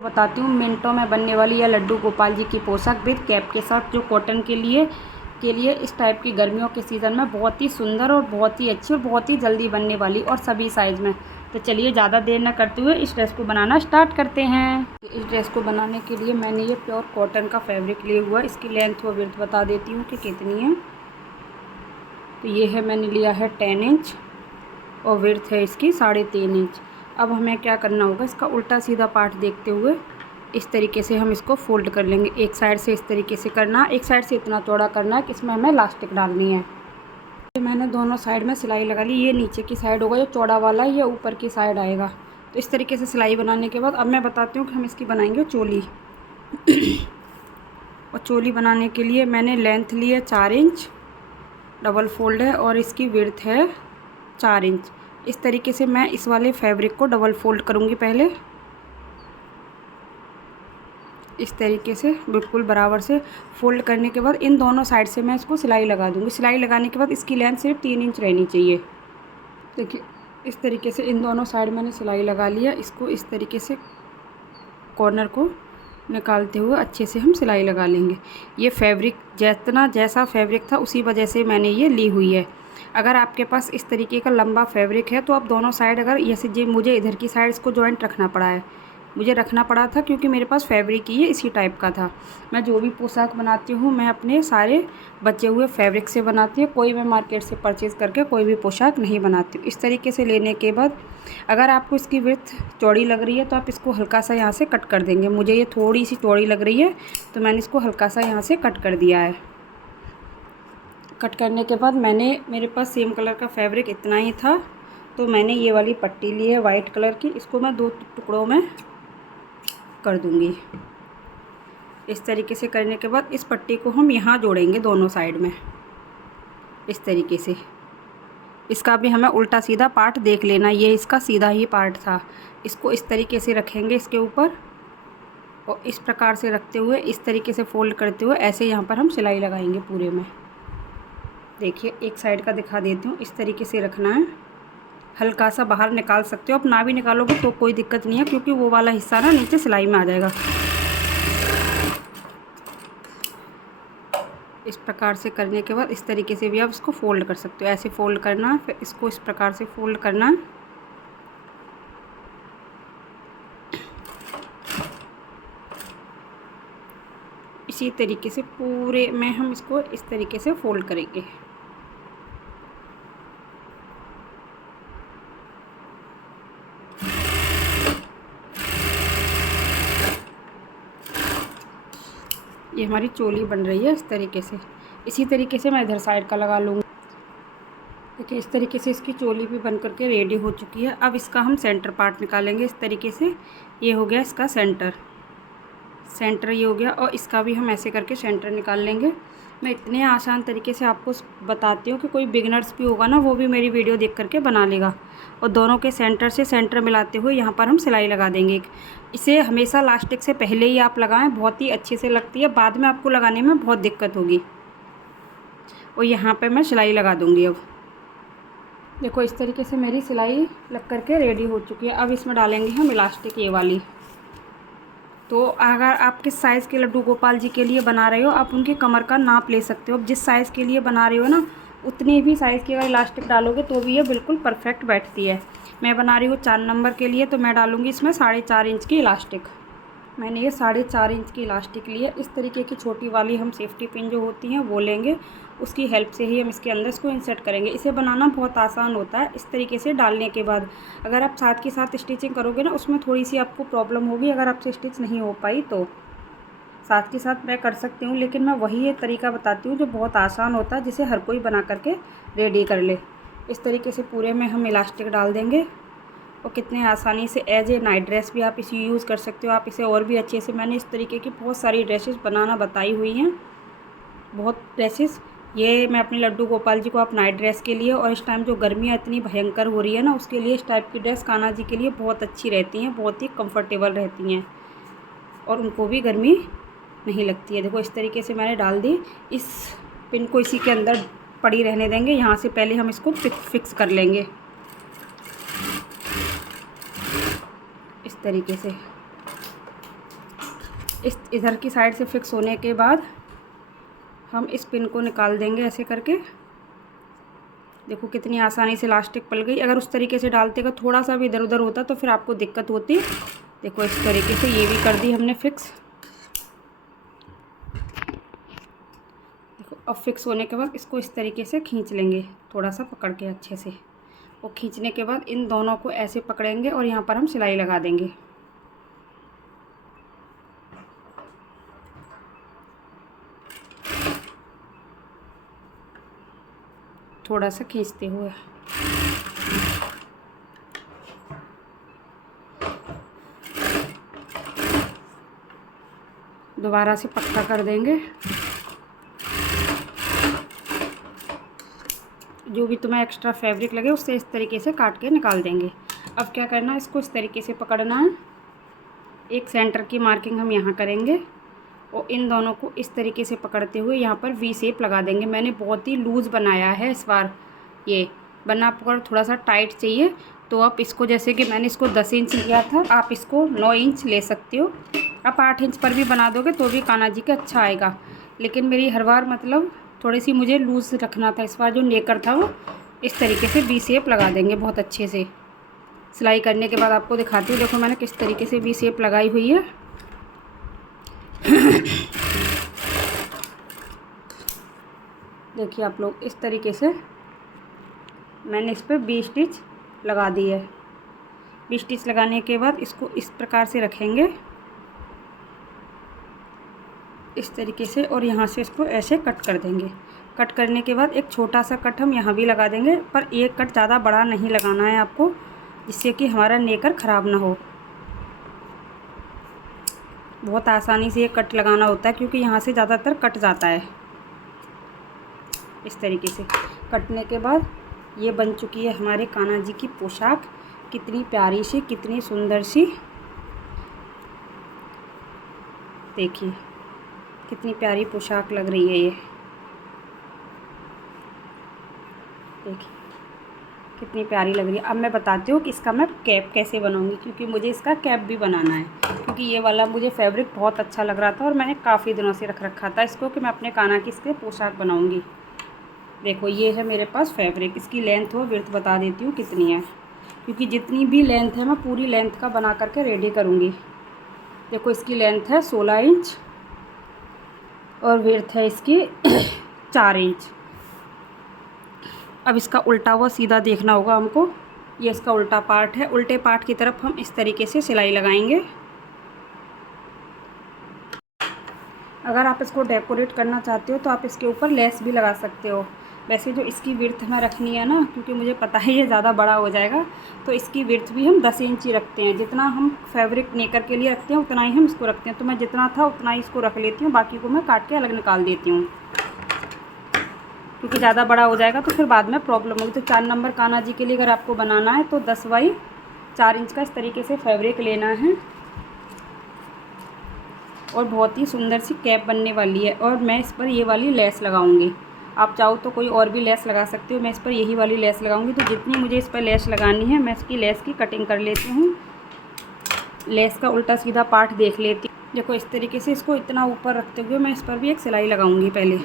बताती हूँ मिनटों में बनने वाली यह लड्डू गोपाल जी की पोशाक विद कैप के साथ, जो कॉटन के लिए इस टाइप की गर्मियों के सीज़न में बहुत ही सुंदर और बहुत ही अच्छी और बहुत ही जल्दी बनने वाली और सभी साइज़ में। तो चलिए ज़्यादा देर न करते हुए इस ड्रेस को बनाना स्टार्ट करते हैं। इस ड्रेस को बनाने के लिए मैंने ये प्योर कॉटन का फैब्रिक लिया हुआ है। इसकी लेंथ व विड्थ बता देती हूँ कि कितनी है। तो ये है, मैंने लिया है 10 इंच और विड्थ है इसकी 3.5 इंच। अब हमें क्या करना होगा, इसका उल्टा सीधा पार्ट देखते हुए इस तरीके से हम इसको फोल्ड कर लेंगे। एक साइड से इस तरीके से करना, एक साइड से इतना चौड़ा करना है कि इसमें हमें इलास्टिक डालनी है। तो मैंने दोनों साइड में सिलाई लगा ली। ये नीचे की साइड होगा जो चौड़ा वाला, ये ऊपर की साइड आएगा। तो इस तरीके से सिलाई बनाने के बाद अब मैं बताती हूँ कि हम इसकी बनाएंगे चोली। और चोली बनाने के लिए मैंने लेंथ ली है 4 इंच, डबल फोल्ड है, और इसकी विड्थ है 4 इंच। इस तरीके से मैं इस वाले फैब्रिक को डबल फोल्ड करूँगी पहले, इस तरीके से बिल्कुल बराबर से फोल्ड करने के बाद इन दोनों साइड से मैं इसको सिलाई लगा दूँगी। सिलाई लगाने के बाद इसकी लेंथ सिर्फ 3 इंच रहनी चाहिए। देखिए इस तरीके से इन दोनों साइड मैंने सिलाई लगा लिया। इसको इस तरीके से कॉर्नर को निकालते हुए अच्छे से हम सिलाई लगा लेंगे। ये फैब्रिक जैसा फैब्रिक था उसी वजह से मैंने ये ली हुई है। अगर आपके पास इस तरीके का लंबा फैब्रिक है तो आप दोनों साइड, अगर जैसे जी मुझे इधर की साइड इसको जॉइंट रखना पड़ा है, मुझे रखना पड़ा था क्योंकि मेरे पास फैब्रिक ही इसी टाइप का था। मैं जो भी पोशाक बनाती हूँ मैं अपने सारे बचे हुए फैब्रिक से बनाती हूँ। कोई मैं मार्केट से परचेज़ करके कोई भी पोशाक नहीं बनाती हूँ। इस तरीके से लेने के बाद अगर आपको इसकी विड्थ चौड़ी लग रही है तो आप इसको हल्का सा यहाँ से कट कर देंगे। मुझे ये थोड़ी सी चौड़ी लग रही है तो मैंने इसको हल्का सा यहाँ से कट कर दिया है। कट करने के बाद मेरे पास सेम कलर का फैब्रिक इतना ही था, तो मैंने ये वाली पट्टी ली है वाइट कलर की। इसको मैं 2 टुकड़ों में कर दूंगी। इस तरीके से करने के बाद इस पट्टी को हम यहाँ जोड़ेंगे दोनों साइड में इस तरीके से। इसका भी हमें उल्टा सीधा पार्ट देख लेना, ये इसका सीधा ही पार्ट था। इसको इस तरीके से रखेंगे इसके ऊपर, और इस प्रकार से रखते हुए इस तरीके से फोल्ड करते हुए ऐसे यहाँ पर हम सिलाई लगाएंगे पूरे में। देखिए एक साइड का दिखा देती हूँ। इस तरीके से रखना है, हल्का सा बाहर निकाल सकते हो। आप ना भी निकालोगे तो कोई दिक्कत नहीं है क्योंकि वो वाला हिस्सा ना नीचे सिलाई में आ जाएगा। इस प्रकार से करने के बाद इस तरीके से भी आप इसको फोल्ड कर सकते हो। ऐसे फोल्ड करना, फिर इसको इस प्रकार से फोल्ड करना। इसी तरीके से पूरे में हम इसको इस तरीके से फोल्ड करेंगे। ये हमारी चोली बन रही है इस तरीके से। इसी तरीके से मैं इधर साइड का लगा लूँगी। देखिए इस तरीके से इसकी चोली भी बन करके रेडी हो चुकी है। अब इसका हम सेंटर पार्ट निकालेंगे इस तरीके से। ये हो गया इसका सेंटर ये हो गया, और इसका भी हम ऐसे करके सेंटर निकाल लेंगे। मैं इतने आसान तरीके से आपको बताती हूँ कि कोई बिगनर्स भी होगा ना, वो भी मेरी वीडियो देख करके बना लेगा। और दोनों के सेंटर से सेंटर मिलाते हुए यहाँ पर हम सिलाई लगा देंगे। इसे हमेशा लास्टिक से पहले ही आप लगाएं, बहुत ही अच्छे से लगती है। बाद में आपको लगाने में बहुत दिक्कत होगी। और यहाँ पर मैं सिलाई लगा दूँगी। अब देखो इस तरीके से मेरी सिलाई लग करके रेडी हो चुकी है। अब इसमें डालेंगे हम इलास्टिक, ये वाली। तो अगर आप किस साइज़ के लड्डू गोपाल जी के लिए बना रहे हो, आप उनके कमर का नाप ले सकते हो। अब जिस साइज़ के लिए बना रहे हो ना, उतनी भी साइज़ की अगर इलास्टिक डालोगे तो भी ये बिल्कुल परफेक्ट बैठती है। मैं बना रही हूँ 4 नंबर के लिए, तो मैं डालूँगी इसमें 4.5 इंच की इलास्टिक। मैंने ये 4.5 इंच की इलास्टिक ली है। इस तरीके की छोटी वाली हम सेफ्टी पिन जो होती हैं वो लेंगे, उसकी हेल्प से ही हम इसके अंदर इसको इंसर्ट करेंगे। इसे बनाना बहुत आसान होता है। इस तरीके से डालने के बाद अगर आप साथ के साथ स्टिचिंग करोगे ना, उसमें थोड़ी सी आपको प्रॉब्लम होगी। अगर आपसे स्टिच नहीं हो पाई तो साथ के साथ मैं कर सकती हूँ, लेकिन मैं वही एक तरीका बताती हूँ जो बहुत आसान होता है, जिसे हर कोई बना करके रेडी कर ले। इस तरीके से पूरे में हम इलास्टिक डाल देंगे, और कितने आसानी से एज ए नाइट ड्रेस भी आप इसे यूज़ कर सकते हो। आप इसे और भी अच्छे से, मैंने इस तरीके की बहुत सारी ड्रेसेस बनाना बताई हुई हैं, बहुत ड्रेसेस। ये मैं अपने लड्डू गोपाल जी को आप नाइट ड्रेस के लिए, और इस टाइम जो गर्मियाँ इतनी भयंकर हो रही है ना, उसके लिए इस टाइप की ड्रेस कान्हा जी के लिए बहुत अच्छी रहती हैं, बहुत ही कंफर्टेबल रहती हैं, और उनको भी गर्मी नहीं लगती है। देखो इस तरीके से मैंने डाल दी। इस पिन को इसी के अंदर पड़ी रहने देंगे। यहाँ से पहले हम इसको फिक्स कर लेंगे इस तरीके से। इस इधर की साइड से फिक्स होने के बाद हम इस पिन को निकाल देंगे ऐसे करके। देखो कितनी आसानी से इलास्टिक पल गई। अगर उस तरीके से डालते का थोड़ा सा भी इधर उधर होता तो फिर आपको दिक्कत होती। देखो इस तरीके से ये भी कर दी हमने फिक्स। देखो अब फिक्स होने के बाद इसको इस तरीके से खींच लेंगे, थोड़ा सा पकड़ के अच्छे से। और खींचने के बाद इन दोनों को ऐसे पकड़ेंगे और यहाँ पर हम सिलाई लगा देंगे। थोड़ा सा खींचते हुए दोबारा से पक्का कर देंगे। जो भी तुम्हें एक्स्ट्रा फैब्रिक लगे उससे इस तरीके से काट के निकाल देंगे। अब क्या करना है, इसको इस तरीके से पकड़ना है। एक सेंटर की मार्किंग हम यहाँ करेंगे और इन दोनों को इस तरीके से पकड़ते हुए यहाँ पर वी शेप लगा देंगे। मैंने बहुत ही लूज़ बनाया है इस बार, ये बनना पर थोड़ा सा टाइट चाहिए। तो आप इसको, जैसे कि मैंने इसको 10 इंच लिया था, आप इसको 9 इंच ले सकते हो। आप 8 इंच पर भी बना दोगे तो भी कान्हा जी का अच्छा आएगा। लेकिन मेरी हर बार मतलब थोड़ी सी मुझे लूज़ रखना था। इस बार जो नेकर था वो इस तरीके से वी शेप लगा देंगे बहुत अच्छे से। सिलाई करने के बाद आपको दिखाती हूँ। देखो मैंने किस तरीके से वी शेप लगाई हुई है। देखिए आप लोग, इस तरीके से मैंने इस पर 20 स्टिच लगा दी है। 20 स्टिच लगाने के बाद इसको इस प्रकार से रखेंगे इस तरीके से, और यहाँ से इसको ऐसे कट कर देंगे। कट करने के बाद एक छोटा सा कट हम यहाँ भी लगा देंगे, पर एक कट ज़्यादा बड़ा नहीं लगाना है आपको, जिससे कि हमारा नेकर ख़राब ना हो। बहुत आसानी से ये कट लगाना होता है क्योंकि यहाँ से ज़्यादातर कट जाता है। इस तरीके से कटने के बाद ये बन चुकी है हमारे कान्हा जी की पोशाक। कितनी प्यारी सी, कितनी सुंदर सी, देखिए कितनी प्यारी पोशाक लग रही है ये। देखिए कितनी प्यारी लग रही है। अब मैं बताती हूँ कि इसका मैं कैप कैसे बनाऊँगी, क्योंकि मुझे इसका कैप भी बनाना है। क्योंकि ये वाला मुझे फैब्रिक बहुत अच्छा लग रहा था और मैंने काफ़ी दिनों से रख रखा था इसको कि मैं अपने कान्हा की इसके पोशाक बनाऊँगी। देखो ये है मेरे पास फैब्रिक। इसकी लेंथ और विड्थ बता देती हूँ कितनी है, क्योंकि जितनी भी लेंथ है मैं पूरी लेंथ का बना करके रेडी करूँगी। देखो इसकी लेंथ है 16 इंच और विड्थ है इसकी 4 इंच। अब इसका उल्टा हुआ सीधा देखना होगा हमको। ये इसका उल्टा पार्ट है। उल्टे पार्ट की तरफ हम इस तरीके से सिलाई लगाएंगे। अगर आप इसको डेकोरेट करना चाहते हो तो आप इसके ऊपर लेस भी लगा सकते हो। वैसे जो इसकी विड्थ हमें रखनी है ना, क्योंकि मुझे पता है ये ज़्यादा बड़ा हो जाएगा, तो इसकी विड्थ भी हम 10 इंच ही रखते हैं। जितना हम फैब्रिक नेकर के लिए रखते हैं उतना ही हम इसको रखते हैं। तो मैं जितना था उतना ही इसको रख लेती हूँ, बाकी को मैं काट के अलग निकाल देती हूँ, क्योंकि ज़्यादा बड़ा हो जाएगा तो फिर बाद में प्रॉब्लम होगी। तो 4 नंबर कान्हा जी के लिए अगर आपको बनाना है तो 10 बाई 4 इंच का इस तरीके से फैब्रिक लेना है। और बहुत ही सुंदर सी कैप बनने वाली है। और मैं इस पर ये वाली लेस लगाऊंगी। आप चाहो तो कोई और भी लेस लगा सकते हो, मैं इस पर यही वाली लेस लगाऊंगी। तो जितनी मुझे इस पर लेस लगानी है मैं इसकी लेस की कटिंग कर लेती हूँ। लेस का उल्टा सीधा पार्ट देख लेती हूँ। देखो इस तरीके से इसको इतना ऊपर रखते हुए मैं इस पर भी एक सिलाई लगाऊंगी पहले।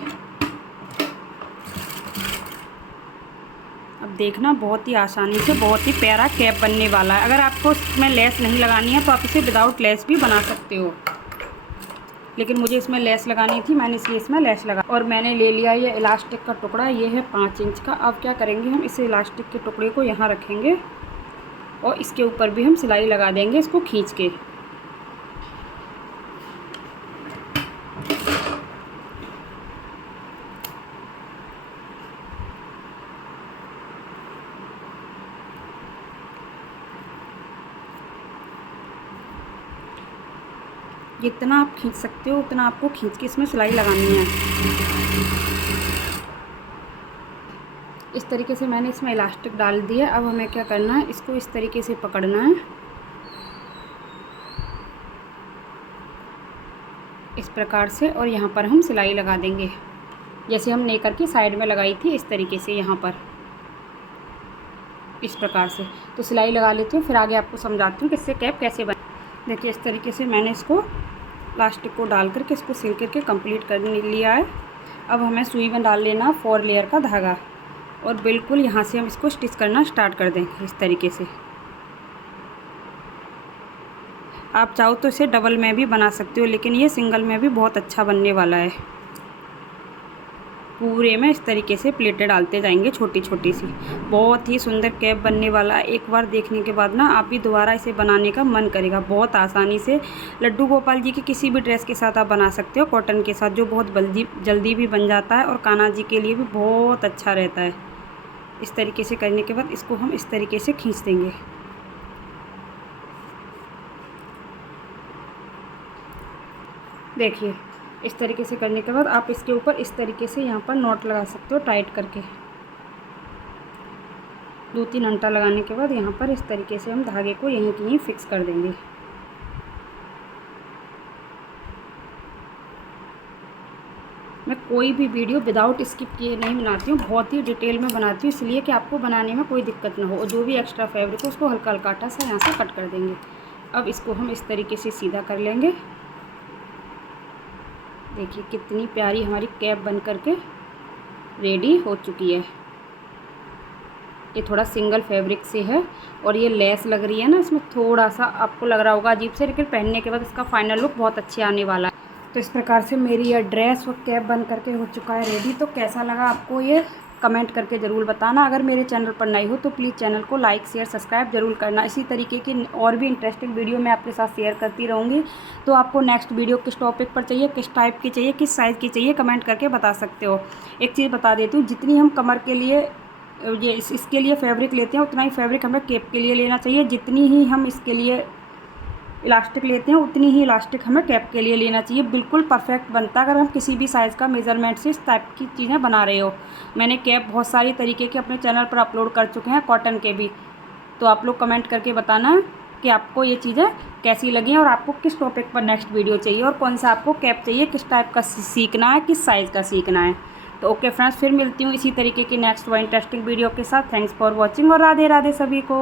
अब देखना बहुत ही आसानी से बहुत ही प्यारा कैप बनने वाला है। अगर आपको इसमें लेस नहीं लगानी है तो आप इसे विदाउट लेस भी बना सकते हो, लेकिन मुझे इसमें लेस लगानी थी, मैंने इसलिए इसमें लेस लगा। और मैंने ले लिया ये इलास्टिक का टुकड़ा, ये है 5 इंच का। अब क्या करेंगे, हम इस इलास्टिक के टुकड़े को यहाँ रखेंगे और इसके ऊपर भी हम सिलाई लगा देंगे इसको खींच के। जितना आप खींच सकते हो उतना आपको खींच के इसमें सिलाई लगानी है। इस तरीके से मैंने इसमें इलास्टिक डाल दिया। अब हमें क्या करना है, इसको इस तरीके से पकड़ना है इस प्रकार से, और यहाँ पर हम सिलाई लगा देंगे जैसे हम नेकर की साइड में लगाई थी, इस तरीके से यहाँ पर इस प्रकार से। तो सिलाई लगा लेती हूँ, फिर आगे आपको समझाती हूँ कि इससे कैप कैसे बने। देखिए इस तरीके से मैंने इसको प्लास्टिक को डाल करके इसको सिल करके कंप्लीट कर लिया है। अब हमें सुई में डाल लेना 4 लेयर का धागा और बिल्कुल यहाँ से हम इसको स्टिच करना स्टार्ट कर देंगे इस तरीके से। आप चाहो तो इसे डबल में भी बना सकते हो, लेकिन ये सिंगल में भी बहुत अच्छा बनने वाला है। पूरे में इस तरीके से प्लेटें डालते जाएंगे छोटी छोटी सी। बहुत ही सुंदर कैप बनने वाला है। एक बार देखने के बाद ना आप भी दोबारा इसे बनाने का मन करेगा। बहुत आसानी से लड्डू गोपाल जी की किसी भी ड्रेस के साथ आप बना सकते हो, कॉटन के साथ, जो बहुत जल्दी भी बन जाता है और कान्हा जी के लिए भी बहुत अच्छा रहता है। इस तरीके से करने के बाद इसको हम इस तरीके से खींच देंगे। देखिए, इस तरीके से करने के बाद आप इसके ऊपर इस तरीके से यहाँ पर नॉट लगा सकते हो टाइट करके। 2-3 अंटा लगाने के बाद यहाँ पर इस तरीके से हम धागे को यहीं की यहीं फिक्स कर देंगे। मैं कोई भी वीडियो विदाउट स्किप किए नहीं बनाती हूँ, बहुत ही डिटेल में बनाती हूँ, इसलिए कि आपको बनाने में कोई दिक्कत ना हो। और जो भी एक्स्ट्रा फैब्रिक हो उसको हल्का हल्का आटा सा यहाँ से कट कर देंगे। अब इसको हम इस तरीके से सीधा कर लेंगे। देखिए कितनी प्यारी हमारी कैप बन करके रेडी हो चुकी है। ये थोड़ा सिंगल फैब्रिक से है और ये लेस लग रही है ना, इसमें थोड़ा सा आपको लग रहा होगा अजीब से, लेकिन पहनने के बाद इसका फाइनल लुक बहुत अच्छे आने वाला है। तो इस प्रकार से मेरी यह ड्रेस और कैप बन करके हो चुका है रेडी। तो कैसा लगा आपको ये कमेंट करके ज़रूर बताना। अगर मेरे चैनल पर नए हो तो प्लीज़ चैनल को लाइक शेयर सब्सक्राइब जरूर करना। इसी तरीके की और भी इंटरेस्टिंग वीडियो मैं आपके साथ शेयर करती रहूँगी। तो आपको नेक्स्ट वीडियो किस टॉपिक पर चाहिए, किस टाइप की चाहिए, किस साइज़ की चाहिए, कमेंट करके बता सकते हो। एक चीज़ बता देती हूँ, जितनी हम कमर के लिए ये इसके लिए फैब्रिक लेते हैं उतना ही फैब्रिक हमें केप के लिए लेना चाहिए। जितनी ही हम इसके लिए इलास्टिक लेते हैं उतनी ही इलास्टिक हमें कैप के लिए लेना चाहिए। बिल्कुल परफेक्ट बनता है अगर हम किसी भी साइज़ का मेज़रमेंट से इस टाइप की चीज़ें बना रहे हो। मैंने कैप बहुत सारी तरीके के अपने चैनल पर अपलोड कर चुके हैं, कॉटन के भी। तो आप लोग कमेंट करके बताना कि आपको ये चीज़ें कैसी लगी और आपको किस टॉपिक पर नेक्स्ट वीडियो चाहिए और कौन सा आपको कैप चाहिए, किस टाइप का सीखना है, किस साइज़ का सीखना है। तो ओके फ्रेंड्स, फिर मिलती हूँ इसी तरीके की नेक्स्ट व इंटरेस्टिंग वीडियो के साथ। थैंक्स फॉर वॉचिंग और राधे राधे सभी को।